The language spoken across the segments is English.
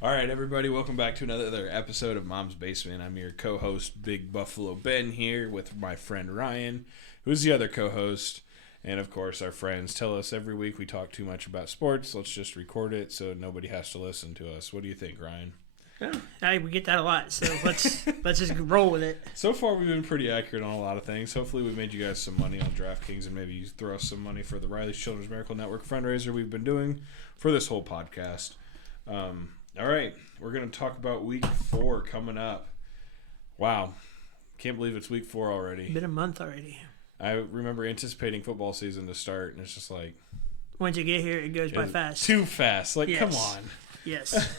All right, everybody, welcome back to another episode of Mom's Basement. I'm your co-host, Big Buffalo Ben, here with my friend Ryan, who's the other co-host, and of course our friends tell us every week we talk too much about sports. Let's just record it so nobody has to listen to us. What do you think, Ryan? We get that a lot, so let's just roll with it. So far, we've been pretty accurate on a lot of things. Hopefully, we made you guys some money on DraftKings, and maybe you throw us some money for the Riley's Children's Miracle Network fundraiser we've been doing for this whole podcast. All right, we're going to talk about Week 4 coming up. Wow, can't believe it's Week 4 already. Been a month already. I remember anticipating football season to start, and it's just like... Once you get here, it goes by fast. Too fast. Like, yes. Come on. Yes.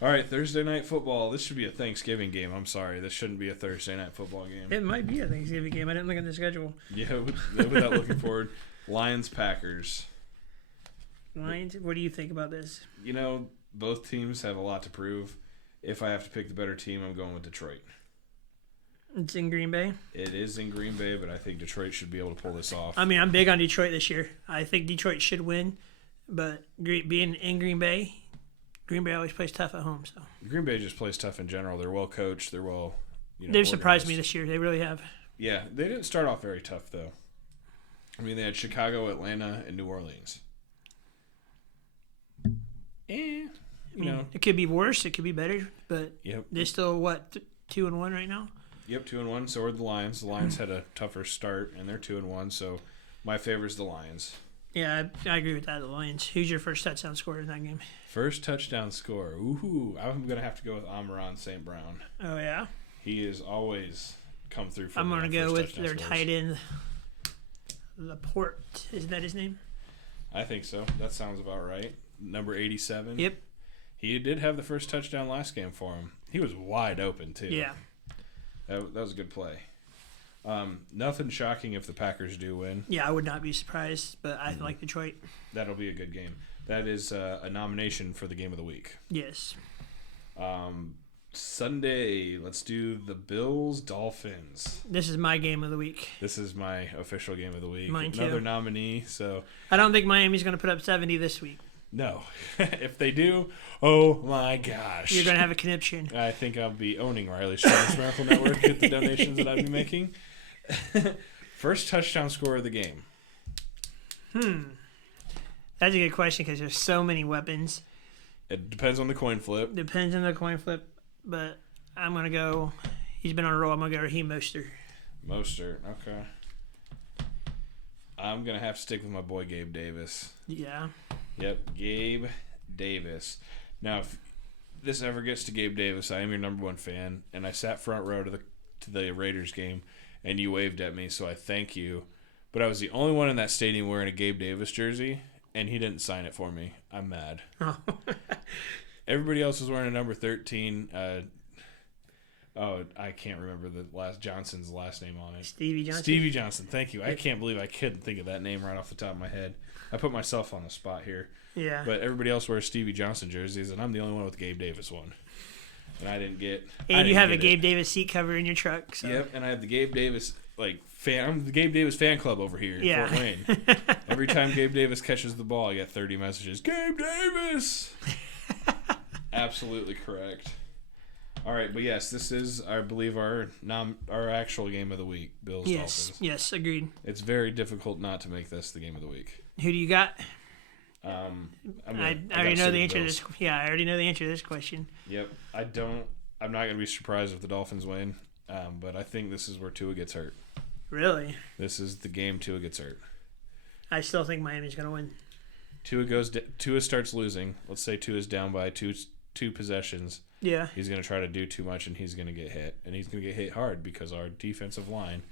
All right, Thursday night football. This should be a Thanksgiving game. I'm sorry. This shouldn't be a Thursday night football game. It might be a Thanksgiving game. I didn't look at the schedule. Yeah, without looking forward. Lions-Packers. Lions, what do you think about this? You know, both teams have a lot to prove. If I have to pick the better team, I'm going with Detroit. It's in Green Bay? It is in Green Bay, but I think Detroit should be able to pull this off. I mean, I'm big on Detroit this year. I think Detroit should win, but being in Green Bay always plays tough at home. So Green Bay just plays tough in general. They're well coached. They're well, They've surprised me this year. They really have. Yeah, they didn't start off very tough, though. I mean, they had Chicago, Atlanta, and New Orleans. It could be worse. It could be better, but they're still, 2-1 right now? Yep, 2-1. So are the Lions. The Lions had a tougher start, and they're 2-1. So my favorite's the Lions. Yeah, I agree with that. The Lions. Who's your first touchdown scorer in that game? First touchdown scorer. Ooh, I'm gonna have to go with Amon St. Brown. Oh yeah. He has always come through for I'm me. gonna go with their tight end, Laporte. Isn't that his name? I think so. That sounds about right. Number 87. Yep. He did have the first touchdown last game for him. He was wide open too. Yeah. That was a good play. Nothing shocking if the Packers do win. Yeah, I would not be surprised, but I like Detroit. That'll be a good game. That is a nomination for the game of the week. Yes. Sunday, let's do the Bills-Dolphins. This is my game of the week. This is my official game of the week. Mine too. Another nominee, so... I don't think Miami's going to put up 70 this week. No. If they do, oh my gosh. You're going to have a conniption. I think I'll be owning Riley's Children's Miracle Network with the donations that I'd be making. First touchdown scorer of the game. That's a good question because there's so many weapons. It depends on the coin flip. Depends on the coin flip, but I'm going to go... He's been on a roll. I'm going to go Raheem Mostert. Mostert, okay. I'm going to have to stick with my boy Gabe Davis. Yeah. Yep, Gabe Davis. Now, if this ever gets to Gabe Davis, I am your number one fan, and I sat front row to the Raiders game, and you waved at me, so I thank you. But I was the only one in that stadium wearing a Gabe Davis jersey, and he didn't sign it for me. I'm mad. Everybody else was wearing a number 13. I can't remember Johnson's last name on it. Stevie Johnson. Stevie Johnson, thank you. I can't believe I couldn't think of that name right off the top of my head. I put myself on the spot here. Yeah. But everybody else wears Stevie Johnson jerseys, and I'm the only one with Gabe Davis one. And I didn't get. And you have a Gabe Davis seat cover in your truck. So. Yep, and I have the Gabe Davis fan. I'm the Gabe Davis fan club over here in Fort Wayne. Every time Gabe Davis catches the ball, I get 30 messages. Gabe Davis. Absolutely correct. All right, but yes, this is, I believe, our actual game of the week, Bills-Dolphins. Yes, agreed. It's very difficult not to make this the game of the week. Who do you got? I already know the answer to this. Yeah, I already know the answer to this question. Yep, I'm not going to be surprised if the Dolphins win, but I think this is where Tua gets hurt. Really? This is the game Tua gets hurt. I still think Miami's going to win. Tua starts losing. Let's say Tua's down by two possessions. Yeah. He's going to try to do too much, and he's going to get hit. And he's going to get hit hard because our defensive line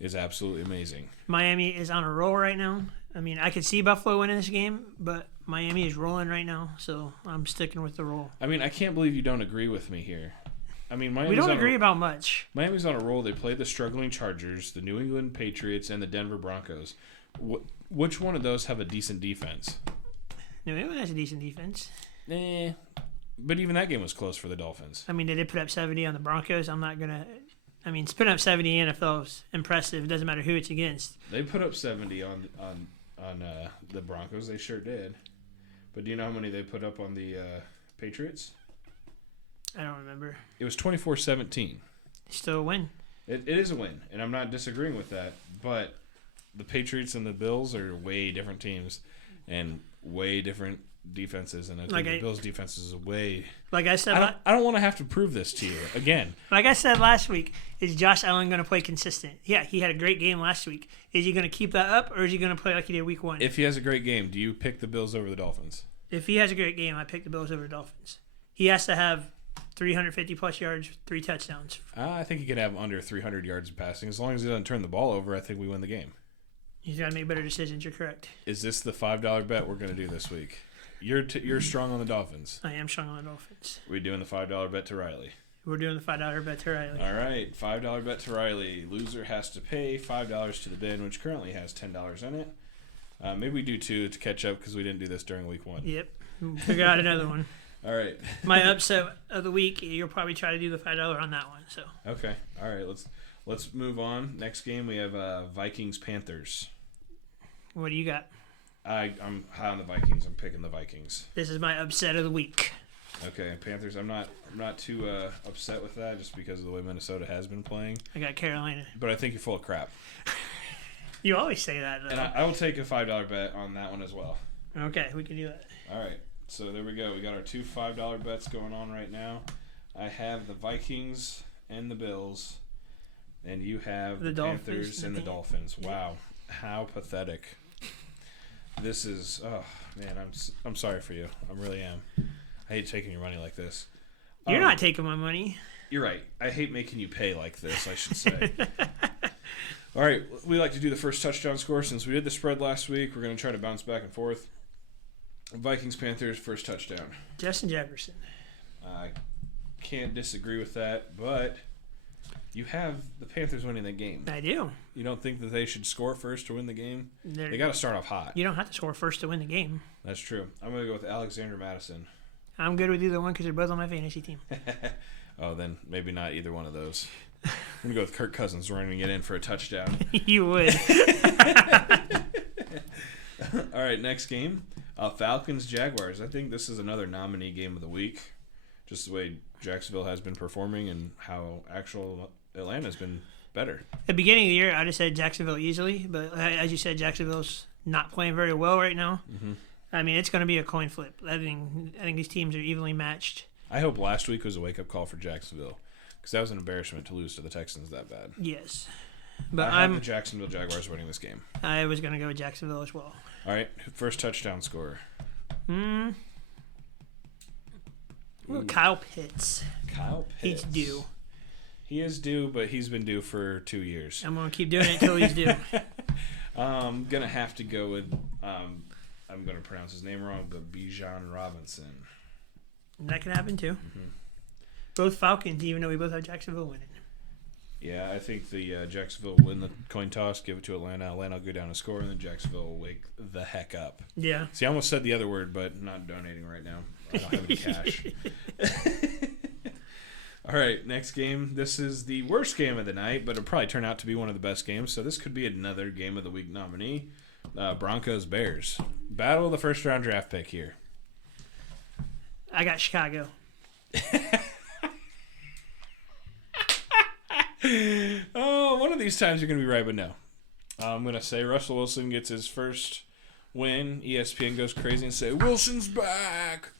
is absolutely amazing. Miami is on a roll right now. I mean, I could see Buffalo winning this game, but Miami is rolling right now, so I'm sticking with the roll. I mean, I can't believe you don't agree with me here. I mean, we don't agree about much. Miami's on a roll. They play the struggling Chargers, the New England Patriots, and the Denver Broncos. Which one of those have a decent defense? New England has a decent defense. But even that game was close for the Dolphins. I mean, they did put up 70 on the Broncos. I'm not going to... I mean, putting up 70 in NFL is impressive. It doesn't matter who it's against. They put up 70 on the Broncos. They sure did. But do you know how many they put up on the Patriots? I don't remember. It was 24-17. Still a win. It is a win, and I'm not disagreeing with that, but the Patriots and the Bills are way different teams and way different defenses, and I think the Bills' defense is way... Like I said... I don't want to have to prove this to you again. Like I said last week, is Josh Allen going to play consistent? Yeah, he had a great game last week. Is he going to keep that up, or is he going to play like he did week 1? If he has a great game, do you pick the Bills over the Dolphins? If he has a great game, I pick the Bills over the Dolphins. He has to have 350-plus yards, 3 touchdowns. I think he can have under 300 yards of passing. As long as he doesn't turn the ball over, I think we win the game. He's got to make better decisions. You're correct. Is this the $5 bet we're going to do this week? You're strong on the Dolphins. I am strong on the Dolphins. We're doing the $5 bet to Riley. We're doing the $5 bet to Riley. All right, $5 bet to Riley. Loser has to pay $5 to the bin, which currently has $10 in it. Maybe we do 2 to catch up because we didn't do this during week 1. Yep. Figure out another one. All right. My upset of the week, you'll probably try to do the $5 on that one. So. Okay. All right. Let's move on. Next game we have Vikings-Panthers. What do you got? I'm high on the Vikings. I'm picking the Vikings. This is my upset of the week. Okay, Panthers. I'm not too upset with that just because of the way Minnesota has been playing. I got Carolina. But I think you're full of crap. You always say that, though. And I will take a $5 bet on that one as well. Okay, we can do that. All right. So there we go. We got our 2 $5 bets going on right now. I have the Vikings and the Bills, and you have the Panthers and the Dolphins. Wow, how pathetic! This is, oh man, I'm sorry for you. I really am. I hate taking your money like this. You're not taking my money. You're right. I hate making you pay like this, I should say. All right, we like to do the first touchdown score. Since we did the spread last week, we're going to try to bounce back and forth. Vikings-Panthers, first touchdown. Justin Jefferson. I can't disagree with that, but you have the Panthers winning the game. I do. You don't think that they should score first to win the game? They got to start off hot. You don't have to score first to win the game. That's true. I'm going to go with Alexander Mattison. I'm good with either one because they're both on my fantasy team. Oh, then maybe not either one of those. I'm going to go with Kirk Cousins running it in for a touchdown. You would. All right, next game. Falcons-Jaguars. I think this is another nominee game of the week. Just the way Jacksonville has been performing and how actual Atlanta's been better. At the beginning of the year, I'd have said Jacksonville easily, but as you said, Jacksonville's not playing very well right now. Mm-hmm. I mean, it's going to be a coin flip. I think these teams are evenly matched. I hope last week was a wake-up call for Jacksonville because that was an embarrassment to lose to the Texans that bad. Yes. But I have the Jacksonville Jaguars winning this game. I was going to go with Jacksonville as well. All right, first touchdown scorer. Well, Kyle Pitts. Kyle Pitts. He's due. He is due, but he's been due for 2 years. I'm going to keep doing it until he's due. I'm going to have to go with, I'm going to pronounce his name wrong, but Bijan Robinson. That could happen too. Mm-hmm. Both Falcons, even though we both have Jacksonville winning. Yeah, I think the Jacksonville win the coin toss, give it to Atlanta. Atlanta will go down and score, and then Jacksonville will wake the heck up. Yeah. See, I almost said the other word, but not donating right now. I don't have any cash. All right, next game. This is the worst game of the night, but it'll probably turn out to be one of the best games. So this could be another game of the week nominee. Broncos-Bears. Battle of the first-round draft pick here. I got Chicago. Oh, one of these times you're going to be right, but no. I'm going to say Russell Wilson gets his first win. ESPN goes crazy and say, Wilson's back.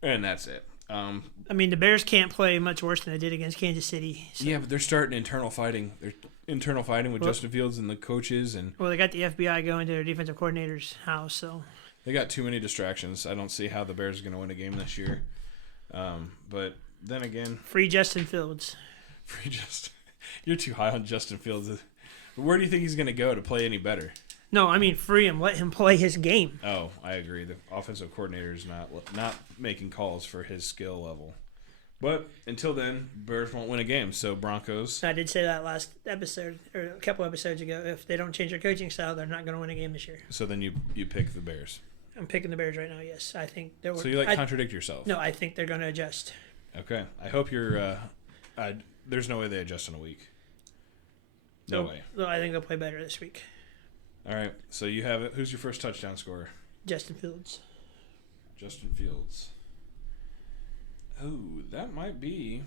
And that's it. I mean, the Bears can't play much worse than they did against Kansas City. So. Yeah, but they're starting internal fighting. They're internal fighting with Justin Fields and the coaches. Well, they got the FBI going to their defensive coordinator's house, so. They got too many distractions. I don't see how the Bears are going to win a game this year. But then again. Free Justin Fields. You're too high on Justin Fields. Where do you think he's going to go to play any better? No, I mean free him. Let him play his game. Oh, I agree. The offensive coordinator is not making calls for his skill level. But until then, Bears won't win a game. So Broncos. I did say that last episode or a couple episodes ago. If they don't change their coaching style, they're not going to win a game this year. So then you pick the Bears. I'm picking the Bears right now. Yes, I think they're. So you contradict yourself? No, I think they're going to adjust. Okay, I hope you're. There's no way they adjust in a week. No way. No, I think they'll play better this week. All right, so you have it. Who's your first touchdown scorer? Justin Fields. Justin Fields. Oh, that might be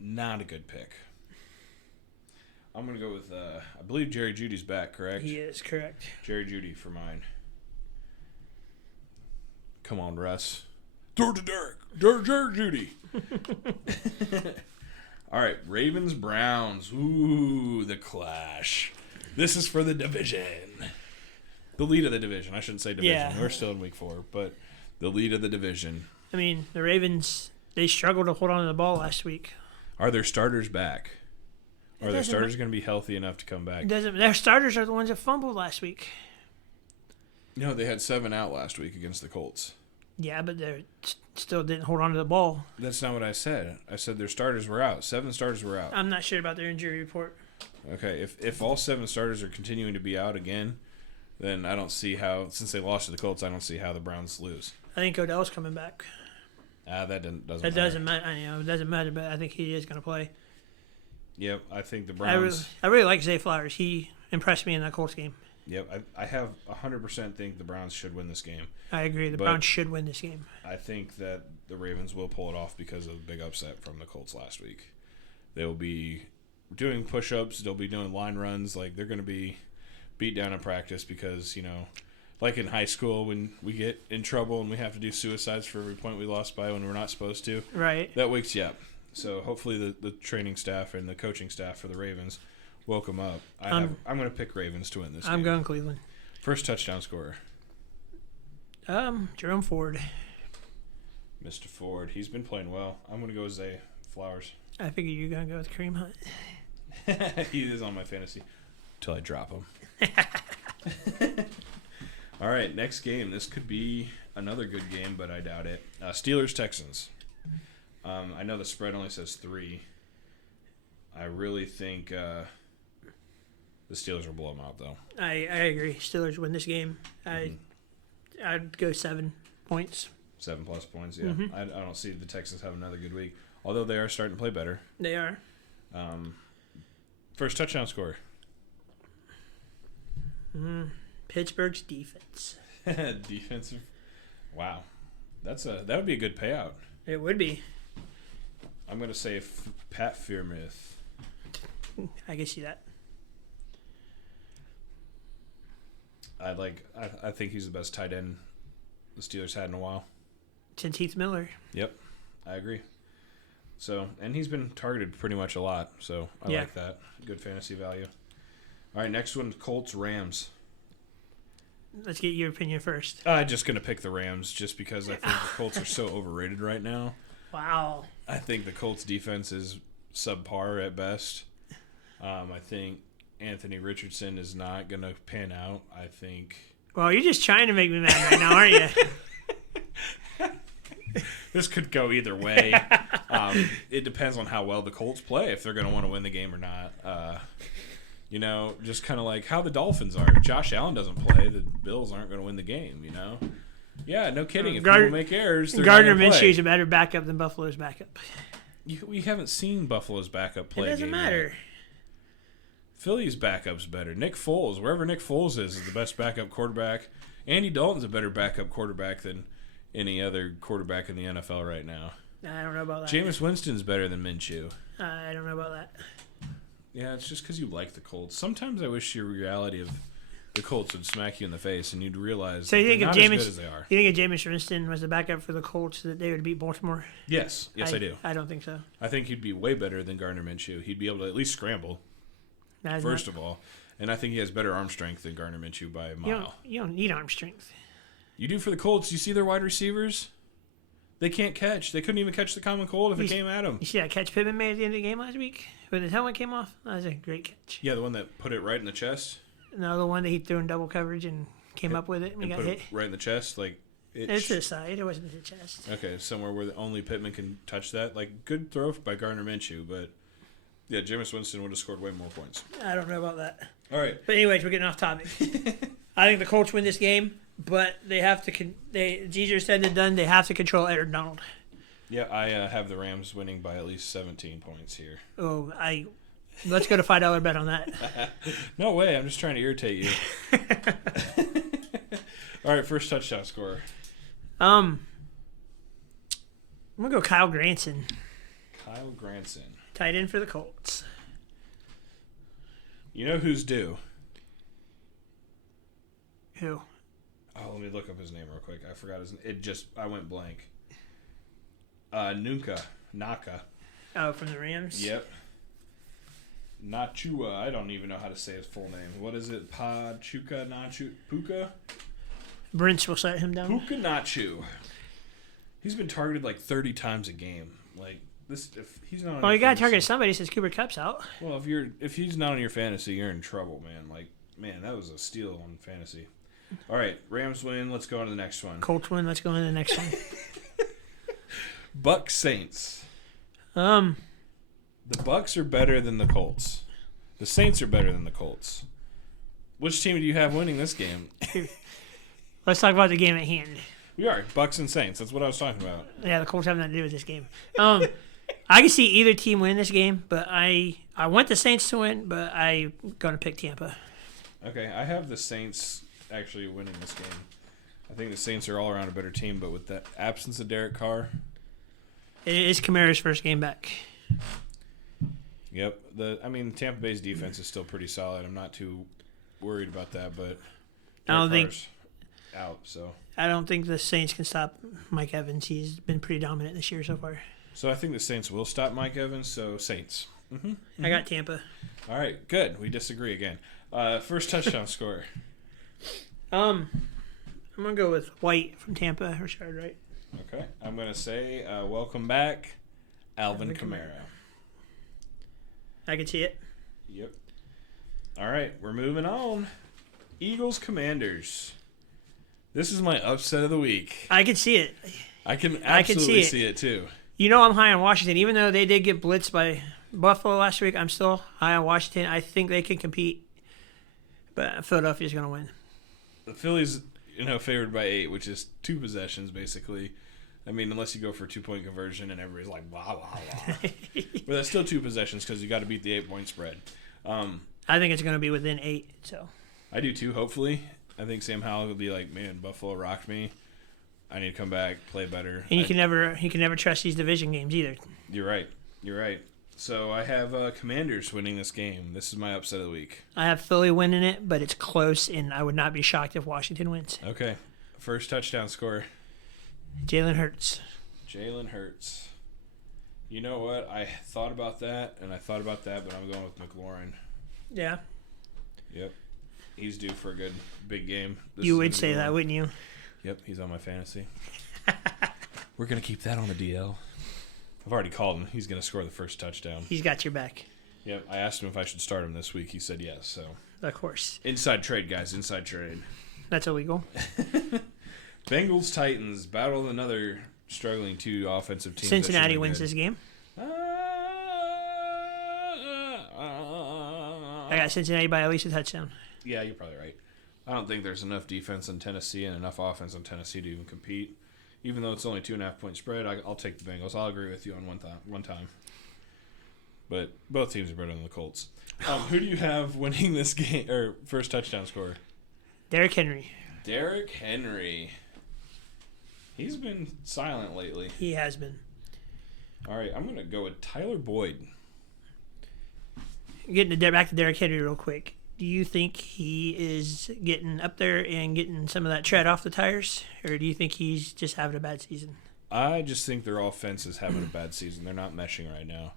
not a good pick. I'm going to go with, I believe Jerry Jeudy's back, correct? He is, correct. Jerry Jeudy for mine. Come on, Russ. Throw it to Derek. Jerry Jeudy. All right, Ravens-Browns. Ooh, the clash. This is for the division. The lead of the division. I shouldn't say division. Yeah. We're still in week 4, but the lead of the division. I mean, the Ravens, they struggled to hold on to the ball last week. Are their starters back? Are their starters going to be healthy enough to come back? Their starters are the ones that fumbled last week. No, they had 7 out last week against the Colts. Yeah, but they still didn't hold on to the ball. That's not what I said. I said their starters were out. 7 starters were out. I'm not sure about their injury report. Okay, if all 7 starters are continuing to be out again, then I don't see how, since they lost to the Colts, I don't see how the Browns lose. I think Odell's coming back. That doesn't matter. It doesn't matter. I know it doesn't matter, but I think he is going to play. Yep, I think the Browns. I really like Zay Flowers. He impressed me in that Colts game. Yep, I have 100% think the Browns should win this game. I agree. The Browns should win this game. I think that the Ravens will pull it off because of the big upset from the Colts last week. They will be doing push-ups. They'll be doing line runs. Like, they're going to be beat down in practice because, like in high school when we get in trouble and we have to do suicides for every point we lost by when we're not supposed to. Right. That wakes you up. So hopefully the training staff and the coaching staff for the Ravens woke them up. I'm going to pick Ravens to win this game. I'm going Cleveland. First touchdown scorer. Jerome Ford. Mr. Ford. He's been playing well. I'm going to go with Zay Flowers. I figure you're going to go with Kareem Hunt. He is on my fantasy until I drop him. All right, next game. This could be another good game, but I doubt it. Steelers-Texans. I know the spread only says 3. I really think the Steelers will blow them out, though. I agree. Steelers win this game. I'd go 7 points. 7+ points, yeah. I don't see the Texans have another good week, although they are starting to play better. They are. First touchdown score. Pittsburgh's defense. Defensive. Wow, that would be a good payout. It would be. I'm gonna say Pat Freiermuth. I can see that. I think he's the best tight end the Steelers had in a while. Since Heath Miller. Yep, I agree. So, and he's been targeted pretty much a lot, so I like that. Good fantasy value. All right, next one, Colts-Rams. Let's get your opinion first. I'm just going to pick the Rams just because I think the Colts are so overrated right now. Wow. I think the Colts defense is subpar at best. I think Anthony Richardson is not going to pan out. I think... Well, you're just trying to make me mad right now, aren't you? This could go either way. It depends on how well the Colts play, if they're going to want to win the game or not. Just kind of like how the Dolphins are. If Josh Allen doesn't play, the Bills aren't going to win the game, Yeah, no kidding. If people make errors, they're Gardner not going to play. Minshew's a better backup than Buffalo's backup. We haven't seen Buffalo's backup play. It doesn't matter. Yet. Philly's backup's better. Nick Foles, wherever Nick Foles is the best backup quarterback. Andy Dalton's a better backup quarterback than any other quarterback in the NFL right now. I don't know about that. Jameis Winston's better than Minshew. I don't know about that. Yeah, it's just because you like the Colts. Sometimes I wish your reality of the Colts would smack you in the face and you'd realize so you think they're if not Jameis, as good as they are. You think if Jameis Winston was the backup for the Colts that they would beat Baltimore? Yes, I do. I don't think so. I think he'd be way better than Gardner Minshew. He'd be able to at least scramble, first of all. And I think he has better arm strength than Gardner Minshew by a mile. You don't need arm strength. You do for the Colts. You see their wide receivers? They can't catch. They couldn't even catch the common cold if it came at them. You see that catch Pittman made at the end of the game last week? When his helmet came off? That was a great catch. Yeah, the one that put it right in the chest? No, the one that he threw in double coverage and came up with it and got put hit. It right in the chest? It's to the side. It wasn't to the chest. Okay, somewhere where only Pittman can touch that. Good throw by Gardner Minshew, but yeah, Jameis Winston would have scored way more points. I don't know about that. All right. But anyways, we're getting off topic. I think the Colts win this game, but they have to. It's easier said than done. They have to control Aaron Donald. Yeah, I have the Rams winning by at least 17 points here. Oh, let's go to $5 bet on that. No way. I'm just trying to irritate you. All right, first touchdown scorer. I'm going to go Kyle Granson. Kyle Granson. Tight end for the Colts. You know who's due? Who? Oh, let me look up his name real quick. I forgot his name. I went blank. Naka. Oh, from the Rams? Yep. Nachua. I don't even know how to say his full name. What is it? Pachuca Nachu Puka? Brents will set him down. Puka Nachu. He's been targeted like 30 times a game. Like this, if he's not. Well, you got to target somebody since Cooper Kupp's out. Well, if he's not on your fantasy, you're in trouble, man. Like, man, that was a steal on fantasy. All right, Rams win. Let's go on to the next one. Colts win. Let's go on to the next one. Bucks Saints. The Bucks are better than the Colts. The Saints are better than the Colts. Which team do you have winning this game? Let's talk about the game at hand. We are Bucks and Saints. That's what I was talking about. Yeah, the Colts have nothing to do with this game. I can see either team win this game, but I want the Saints to win, but I'm gonna pick Tampa. Okay, I have the Saints actually winning this game. I think the Saints are all around a better team, but with the absence of Derek Carr, it is Kamara's first game back. Yep. Tampa Bay's defense is still pretty solid. I'm not too worried about that, but Carr's out. So I don't think the Saints can stop Mike Evans. He's been pretty dominant this year so far. So I think the Saints will stop Mike Evans. So Saints. Mm-hmm. I got Tampa. All right, good. We disagree again. First touchdown score. I'm gonna go with White from Tampa. Rashard White. Okay, I'm gonna say welcome back, Alvin Kamara. I can see it. Yep. All right, we're moving on. Eagles Commanders. This is my upset of the week. I can see it. I can absolutely see it too. You know I'm high on Washington. Even though they did get blitzed by Buffalo last week, I'm still high on Washington. I think they can compete. But Philadelphia's going to win. The Phillies, favored by 8, which is 2 possessions basically. I mean, unless you go for a 2-point conversion and everybody's like, blah, blah, blah. But that's still 2 possessions because you got to beat the 8-point spread. I think it's going to be within 8. So I do too, hopefully. I think Sam Howell will be like, man, Buffalo rocked me. I need to come back, play better. And you can never trust these division games either. You're right. So I have Commanders winning this game. This is my upset of the week. I have Philly winning it, but it's close, and I would not be shocked if Washington wins. Okay. First touchdown score. Jalen Hurts. You know what? I thought about that, but I'm going with McLaurin. Yeah. Yep. He's due for a good big game. You would say that, wouldn't you? Yep, he's on my fantasy. We're going to keep that on the DL. I've already called him. He's going to score the first touchdown. He's got your back. Yep, I asked him if I should start him this week. He said yes, so. Of course. Inside trade, guys. Inside trade. That's illegal. Bengals Titans battle another struggling 2 offensive teams. Cincinnati wins this game. I got Cincinnati by at least a touchdown. Yeah, you're probably right. I don't think there's enough defense in Tennessee and enough offense in Tennessee to even compete. Even though it's only 2.5-point spread, I'll take the Bengals. I'll agree with you on one time. But both teams are better than the Colts. Who do you have winning this game or first touchdown score? Derrick Henry. He's been silent lately. He has been. All right, I'm going to go with Tyler Boyd. Getting back to Derrick Henry real quick. Do you think he is getting up there and getting some of that tread off the tires? Or do you think he's just having a bad season? I just think their offense is having a bad season. They're not meshing right now.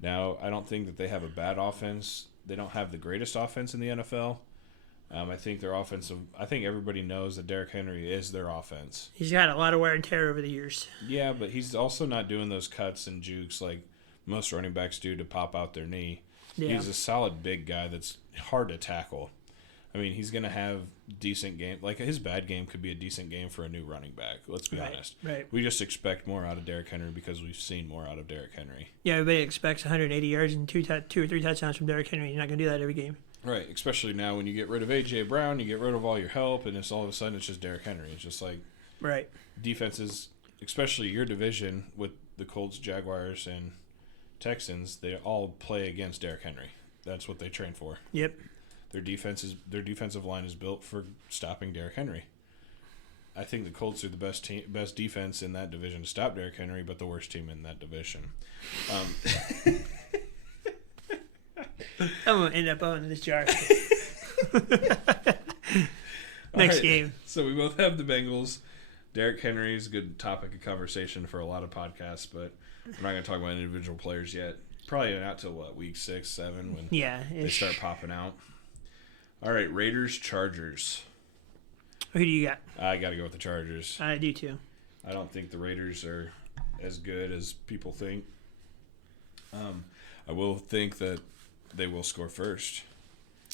Now, I don't think that they have a bad offense. They don't have the greatest offense in the NFL. I think their offensive. I think everybody knows that Derrick Henry is their offense. He's got a lot of wear and tear over the years. Yeah, but he's also not doing those cuts and jukes like most running backs do to pop out their knee. Yeah. He's a solid big guy that's hard to tackle. I mean, he's going to have decent game. Like, his bad game could be a decent game for a new running back. Let's be honest. Right. We just expect more out of Derrick Henry because we've seen more out of Derrick Henry. Yeah, everybody expects 180 yards and 2 or 3 touchdowns from Derrick Henry. You're not going to do that every game. Right, especially now when you get rid of A.J. Brown, you get rid of all your help, and it's all of a sudden it's just Derrick Henry. It's just like defenses, especially your division with the Colts, Jaguars, and Texans, they all play against Derrick Henry. That's what they train for. Yep. Their defensive line is built for stopping Derrick Henry. I think the Colts are the best defense in that division to stop Derrick Henry, but the worst team in that division. I'm going to end up owning this jar. Next game. So we both have the Bengals. Derrick Henry is a good topic of conversation for a lot of podcasts, but we're not going to talk about individual players yet. Probably not till, week 6, 7 when they start popping out. All right, Raiders, Chargers. Who do you got? I got to go with the Chargers. I do too. I don't think the Raiders are as good as people think. I will think that they will score first.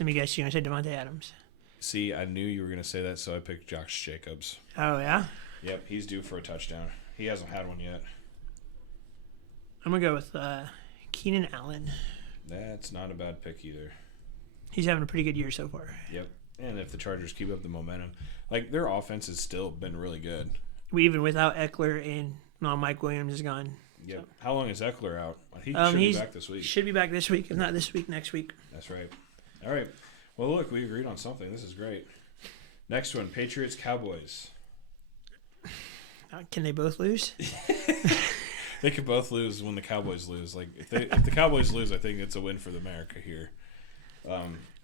Let me guess, you're going to say Devontae Adams. See, I knew you were going to say that, so I picked Josh Jacobs. Oh, yeah? Yep, he's due for a touchdown. He hasn't had one yet. I'm going to go with Keenan Allen. That's not a bad pick either. He's having a pretty good year so far. Yep. And if the Chargers keep up the momentum, their offense has still been really good. Even without Eckler and Mike Williams is gone. Yep. So. How long is Eckler out? He should be back this week. Should be back this week. If not this week, next week. That's right. All right. Well, look, we agreed on something. This is great. Next one, Patriots, Cowboys. Can they both lose? They could both lose when the Cowboys lose. If the Cowboys lose, I think it's a win for America here.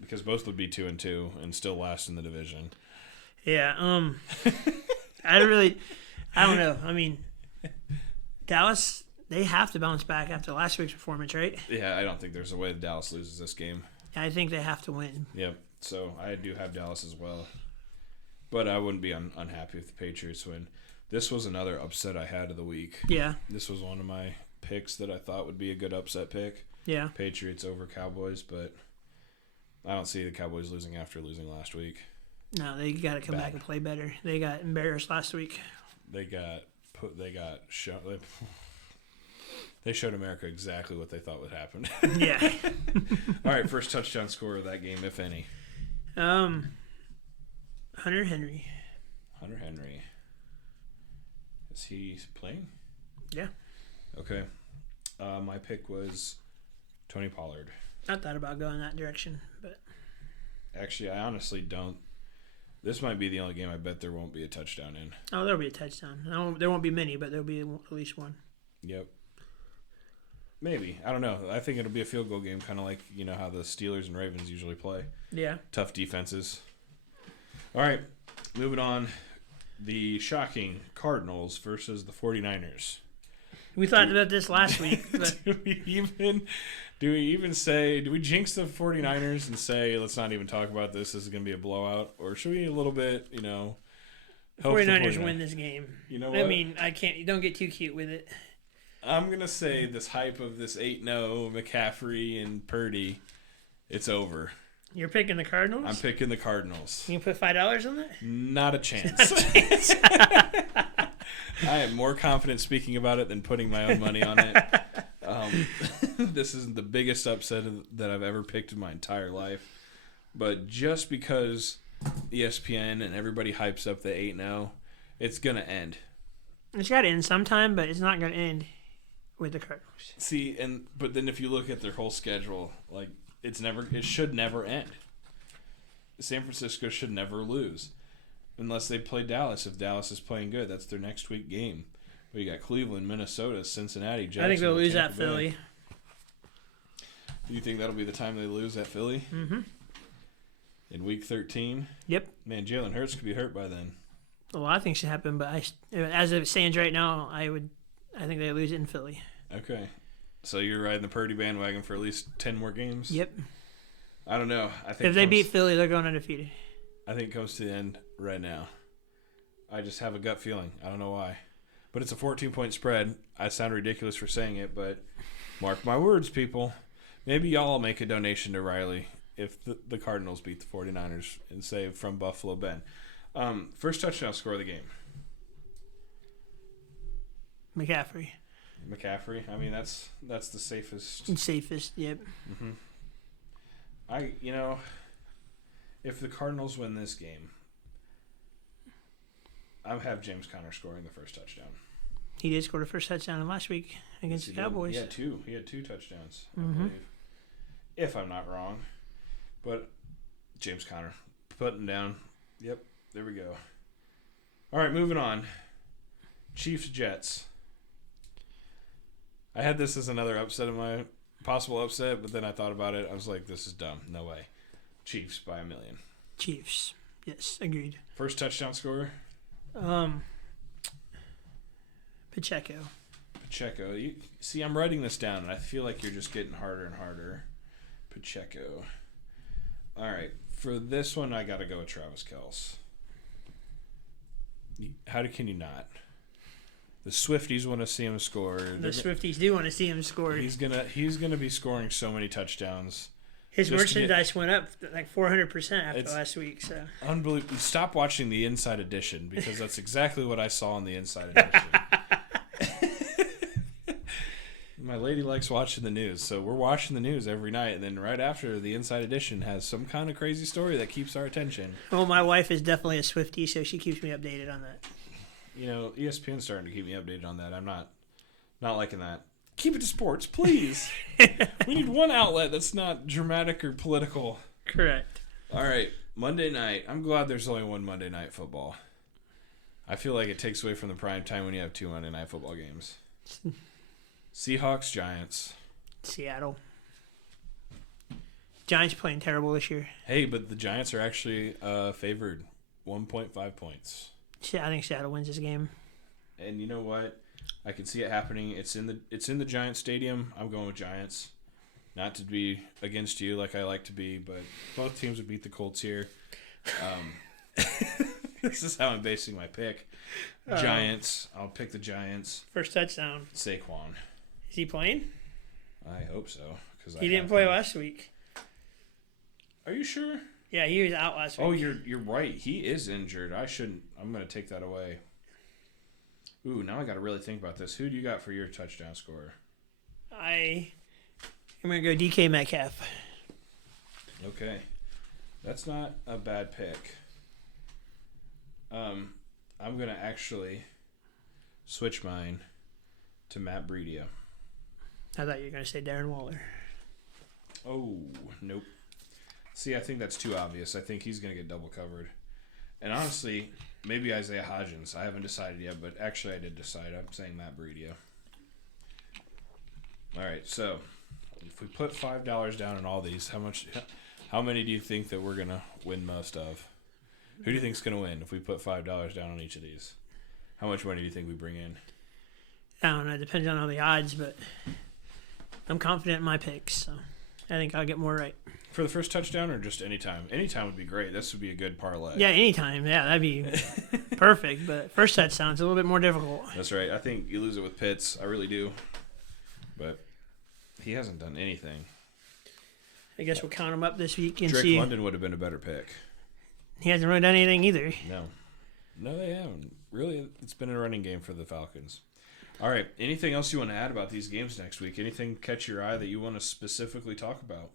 Because both would be 2-2 and still last in the division. Yeah. I don't know. I mean, Dallas, they have to bounce back after last week's performance, right? Yeah, I don't think there's a way that Dallas loses this game. I think they have to win. Yep. So I do have Dallas as well. But I wouldn't be unhappy if the Patriots win. This was another upset I had of the week. Yeah. This was one of my picks that I thought would be a good upset pick. Yeah. Patriots over Cowboys, but I don't see the Cowboys losing after losing last week. No, they got to come back and play better. They got embarrassed last week. They showed America exactly what they thought would happen. Yeah. All right, first touchdown scorer of that game, if any. Hunter Henry. Hunter Henry. Is he playing? Yeah. Okay. My pick was Tony Pollard. I thought about going that direction, but actually, I honestly don't. This might be the only game I bet there won't be a touchdown in. Oh, there'll be a touchdown. There won't be many, but there'll be at least one. Yep. Maybe. I don't know. I think it'll be a field goal game, kind of like, how the Steelers and Ravens usually play. Yeah. Tough defenses. All right. Moving on. The shocking Cardinals versus the 49ers. We thought about this last week. But... do we jinx the 49ers and say, let's not even talk about this is going to be a blowout? Or should we a little bit, hope 49ers win this game. You know what? I mean, don't get too cute with it. I'm going to say this hype of this 8-0 McCaffrey and Purdy, it's over. You're picking the Cardinals? I'm picking the Cardinals. You put $5 on that? Not a chance. I am more confident speaking about it than putting my own money on it. This is the biggest upset that I've ever picked in my entire life. But just because ESPN and everybody hypes up the 8-0, it's going to end. It's got to end sometime, but it's not going to end with the Cardinals. See, but then if you look at their whole schedule, it should never end. San Francisco should never lose unless they play Dallas. If Dallas is playing good, that's their next week game. We got Cleveland, Minnesota, Cincinnati, Jacksonville. I think they'll lose at Philly. Do you think that'll be the time they lose at Philly? Mm-hmm. In week 13? Yep. Man, Jalen Hurts could be hurt by then. A lot of things should happen, but as it stands right now, I think they lose it in Philly. Okay. So you're riding the Purdy bandwagon for at least 10 more games? Yep. I don't know. I think if they beat Philly, they're going undefeated. I think it comes to the end right now. I just have a gut feeling. I don't know why. But it's a 14-point spread. I sound ridiculous for saying it, but mark my words, people. Maybe y'all will make a donation to Riley if the Cardinals beat the 49ers and say from Buffalo Ben. First touchdown score of the game. McCaffrey. I mean, that's the safest. Yep. Mm-hmm. If the Cardinals win this game, I have James Conner scoring the first touchdown. He did score the first touchdown last week against the Cowboys. He had two touchdowns, I mm-hmm. believe. If I'm not wrong. But James Conner putting down. Yep, there we go. All right, moving on. Chiefs Jets. I had this as another upset of my possible upset, but then I thought about it. I was like, this is dumb. No way. Chiefs by 1 million. Chiefs. Yes, agreed. First touchdown scorer? Pacheco. See, I'm writing this down, and I feel like you're just getting harder and harder. Pacheco. All right. For this one, I got to go with Travis Kelce. Can you not? The Swifties want to see him score. The Swifties do want to see him score. He's gonna be scoring so many touchdowns. His merchandise went up like 400% after last week. So unbelievable. Stop watching the Inside Edition because that's exactly what I saw in the Inside Edition. My lady likes watching the news, so we're watching the news every night, and then right after, the Inside Edition has some kind of crazy story that keeps our attention. Well, my wife is definitely a Swiftie, so she keeps me updated on that. You know, ESPN's starting to keep me updated on that. I'm not liking that. Keep it to sports, please. We need one outlet that's not dramatic or political. Correct. All right, Monday night. I'm glad there's only one Monday Night Football. I feel like it takes away from the prime time when you have 2 Monday Night Football games. Seahawks, Giants. Seattle. Giants playing terrible this year. Hey, but the Giants are actually favored 1.5 points. I think Seattle wins this game. And you know what? I can see it happening. It's in the Giants Stadium. I'm going with Giants. Not to be against you like I like to be, but both teams would beat the Colts here. This is how I'm basing my pick. Giants. I'll pick the Giants. First touchdown. Saquon. Is he playing? I hope so. He didn't play last week. Are you sure? Yeah, he was out last week. Oh, you're right. He is injured. I'm going to take that away. Ooh, now I got to really think about this. Who do you got for your touchdown scorer? I'm going to go DK Metcalf. Okay. That's not a bad pick. I'm going to actually switch mine to Matt Breida. I thought you were going to say Darren Waller. Oh, nope. See, I think that's too obvious. I think he's going to get double covered. And honestly, maybe Isaiah Hodgins. I haven't decided yet, but actually I did decide. I'm saying Matt Breida. All right, so if we put $5 down on all these, how many do you think that we're going to win most of? Who do you think is going to win if we put $5 down on each of these? How much money do you think we bring in? I don't know. It depends on all the odds, but I'm confident in my picks, so I think I'll get more right. For the first touchdown or just anytime? Anytime would be great. This would be a good parlay. Yeah, anytime. Yeah, that'd be perfect. But first touchdown's a little bit more difficult. That's right. I think you lose it with Pitts. I really do. But he hasn't done anything. I guess we'll count him up this week and Drake see. London would have been a better pick. He hasn't really done anything either. No, they haven't. Really, it's been a running game for the Falcons. All right. Anything else you want to add about these games next week? Anything catch your eye that you want to specifically talk about?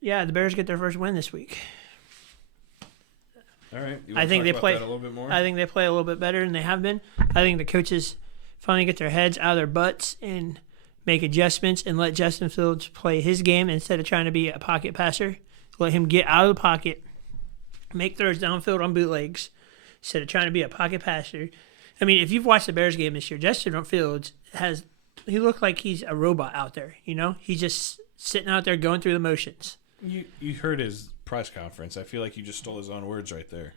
Yeah, the Bears get their first win this week. All right. I think they play a little bit more. I think they play a little bit better than they have been. I think the coaches finally get their heads out of their butts and make adjustments and let Justin Fields play his game instead of trying to be a pocket passer. Let him get out of the pocket, make throws downfield on bootlegs instead of trying to be a pocket passer. I mean, if you've watched the Bears game this year, Justin Fields he looked like he's a robot out there. You know, he's just sitting out there going through the motions. You heard his press conference. I feel like you just stole his own words right there.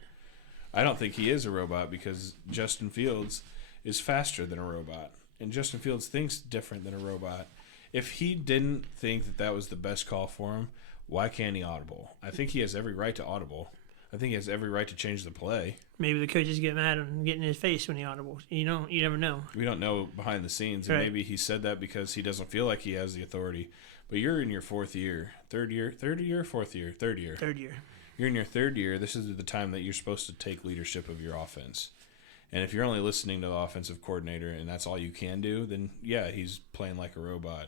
I don't think he is a robot because Justin Fields is faster than a robot. And Justin Fields thinks different than a robot. If he didn't think that was the best call for him, why can't he audible? I think he has every right to audible. I think he has every right to change the play. Maybe the coaches get mad and get in his face when he audibles. You never know. We don't know behind the scenes. Right. And maybe he said that because he doesn't feel like he has the authority. But you're in your fourth year. Third year? Third year? Third year. You're in your third year. This is the time that you're supposed to take leadership of your offense. And if you're only listening to the offensive coordinator and that's all you can do, then yeah, he's playing like a robot.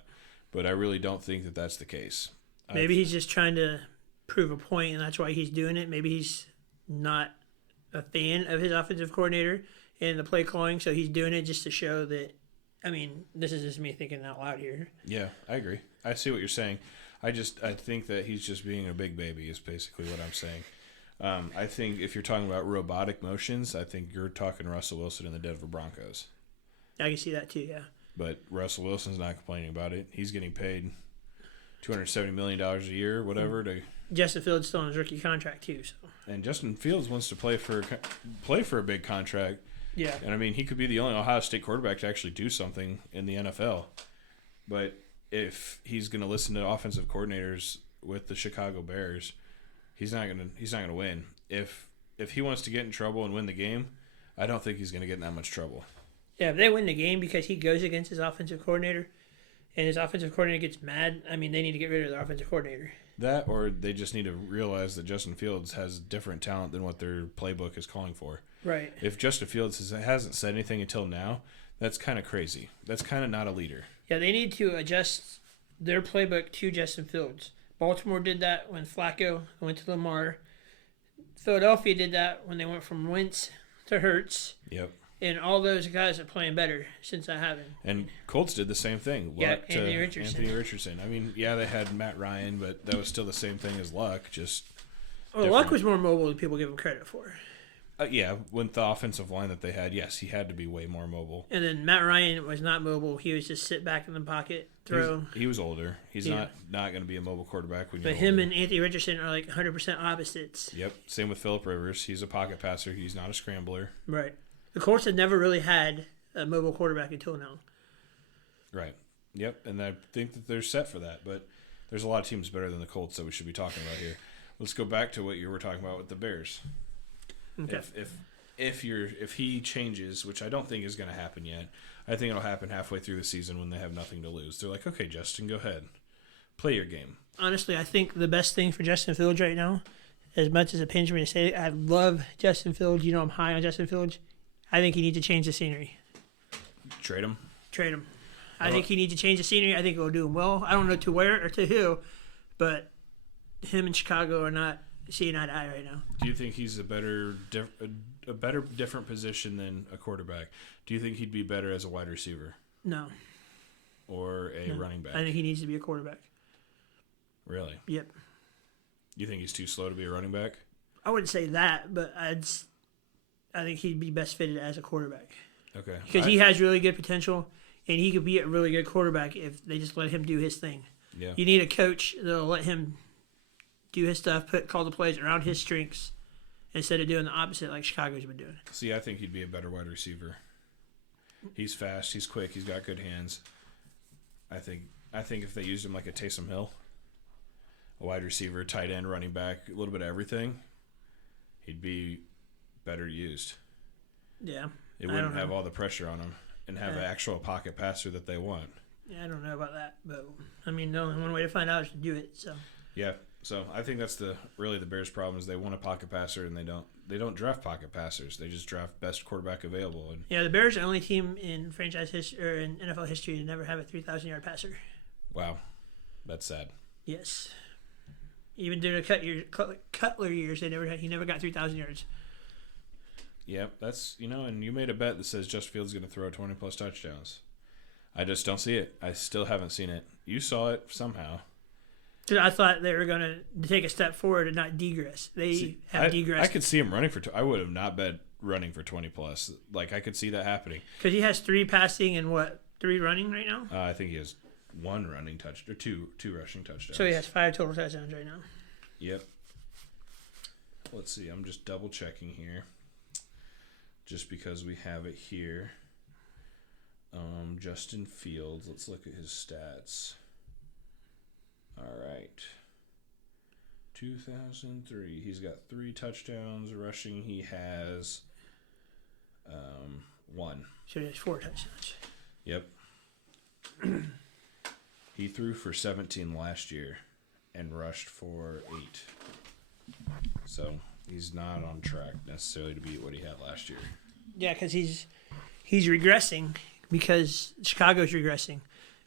But I really don't think that that's the case. Maybe he's just trying to prove a point, and that's why he's doing it. Maybe he's not a fan of his offensive coordinator and the play calling, so he's doing it just to show that. I mean, this is just me thinking out loud here. Yeah, I agree. I see what you're saying. I think that he's just being a big baby is basically what I'm saying. I think if you're talking about robotic motions, I think you're talking Russell Wilson and the Denver Broncos. I can see that too, yeah. But Russell Wilson's not complaining about it. He's getting paid $270 million a year, whatever. To Justin Fields still on his rookie contract too. So. And Justin Fields wants to play for a big contract. Yeah. And I mean, he could be the only Ohio State quarterback to actually do something in the NFL. But if he's going to listen to offensive coordinators with the Chicago Bears, he's not going to win. If he wants to get in trouble and win the game, I don't think he's going to get in that much trouble. Yeah, if they win the game because he goes against his offensive coordinator and his offensive coordinator gets mad, I mean, they need to get rid of their offensive coordinator. That, or they just need to realize that Justin Fields has different talent than what their playbook is calling for. Right. If Justin Fields hasn't said anything until now, that's kind of crazy. That's kind of not a leader. Yeah, they need to adjust their playbook to Justin Fields. Baltimore did that when Flacco went to Lamar. Philadelphia did that when they went from Wentz to Hurts. Yep. And all those guys are playing better since that happened. And Colts did the same thing. Yeah, Luck Anthony Richardson. Anthony Richardson. I mean, yeah, they had Matt Ryan, but that was still the same thing as Luck. Just well, Luck was more mobile than people give him credit for. Yeah, with the offensive line that they had, yes, he had to be way more mobile. And then Matt Ryan was not mobile. He was just sit back in the pocket, throw. He was older. He's not going to be a mobile quarterback when you're But him older. and Anthony Richardson are like 100% opposites. Yep. Same with Phillip Rivers. He's a pocket passer. He's not a scrambler. Right. The Colts have never really had a mobile quarterback until now. Right. Yep. And I think that they're set for that. But there's a lot of teams better than the Colts that we should be talking about here. Let's go back to what you were talking about with the Bears. Okay. If he changes, which I don't think is going to happen yet, I think it'll happen halfway through the season when they have nothing to lose. They're like, okay, Justin, go ahead, play your game. Honestly, I think the best thing for Justin Fields right now, as much as it pains me to say it, I love Justin Fields. You know I'm high on Justin Fields. I think he needs to change the scenery. Trade him. Trade him. I think he needs to change the scenery. I think it will do him well. I don't know to where or to who, but him and Chicago are not seeing eye to eye right now. Do you think he's a better different position than a quarterback? Do you think he'd be better as a wide receiver? No. Or a running back? I think he needs to be a quarterback. Really? Yep. You think he's too slow to be a running back? I wouldn't say that, but I think he'd be best fitted as a quarterback. Okay. Because he has really good potential, and he could be a really good quarterback if they just let him do his thing. Yeah. You need a coach that'll let him do his stuff, call the plays around his strengths, instead of doing the opposite like Chicago's been doing. See, I think he'd be a better wide receiver. He's fast, he's quick, he's got good hands. I think if they used him like a Taysom Hill, a wide receiver, tight end, running back, a little bit of everything, he'd be better used. Yeah. It wouldn't have all the pressure on him and have an actual pocket passer that they want. Yeah, I don't know about that, but I mean, the only one way to find out is to do it. So. Yeah. So I think that's really the Bears' problem is they want a pocket passer and they don't draft pocket passers. They just draft best quarterback available. And yeah, the Bears are the only team in franchise history or in NFL history to never have a 3,000-yard passer. Wow, that's sad. Yes, even during the Cutler years, he never got 3,000 yards. Yeah, that's and you made a bet that says Justin Fields is going to throw 20+ touchdowns. I just don't see it. I still haven't seen it. You saw it somehow. I thought they were going to take a step forward and not degress. They have degressed. I could see him running for. I would have not bet running for 20+. Like I could see that happening. Because he has 3 passing and 3 running right now. I think he has 1 running touch or two rushing touchdowns. So he has 5 total touchdowns right now. Yep. Let's see. I'm just double checking here, just because we have it here. Justin Fields. Let's look at his stats. All right. 2003. He's got 3 touchdowns. Rushing, he has 1. So he has 4 touchdowns. Yep. He threw for 17 last year and rushed for 8. So he's not on track necessarily to beat what he had last year. Yeah, because he's regressing because Chicago's regressing,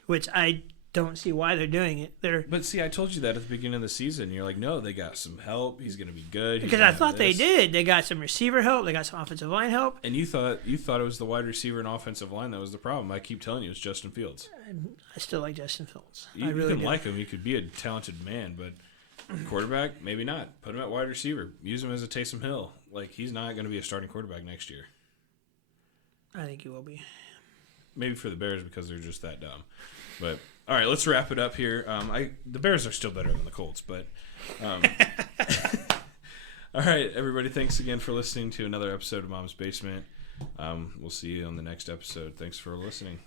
which I don't see why they're doing it. But see, I told you that at the beginning of the season. You're like, no, they got some help. He's going to be good. Because I thought they did. They got some receiver help. They got some offensive line help. And you thought it was the wide receiver and offensive line that was the problem. I keep telling you, it's Justin Fields. I still like Justin Fields. You can like him. He could be a talented man, but Quarterback, maybe not. Put him at wide receiver. Use him as a Taysom Hill. Like, he's not going to be a starting quarterback next year. I think he will be. Maybe for the Bears because they're just that dumb. But all right, let's wrap it up here. The Bears are still better than the Colts, but all right, everybody. Thanks again for listening to another episode of Mom's Basement. We'll see you on the next episode. Thanks for listening.